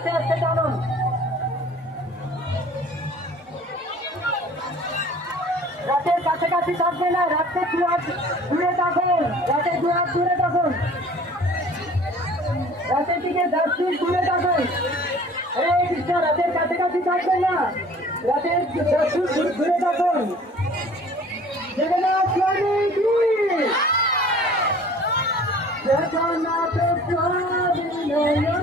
আস্তে আস্তে টানুন। রাতের কাছাকাছি থাকবে না, রাতে দূরে থাকুন, রাতে দূরে থাকুন, রাতের দিকে 10 ফিট দূরে থাকুন। হরে কৃষ্ণ, রাতের কাছাকাছি থাকবেন না, রাতের 10 ফিট দূরে থাকুন। জগন্নাথ স্বামী কি জগন্নাথ স্বামী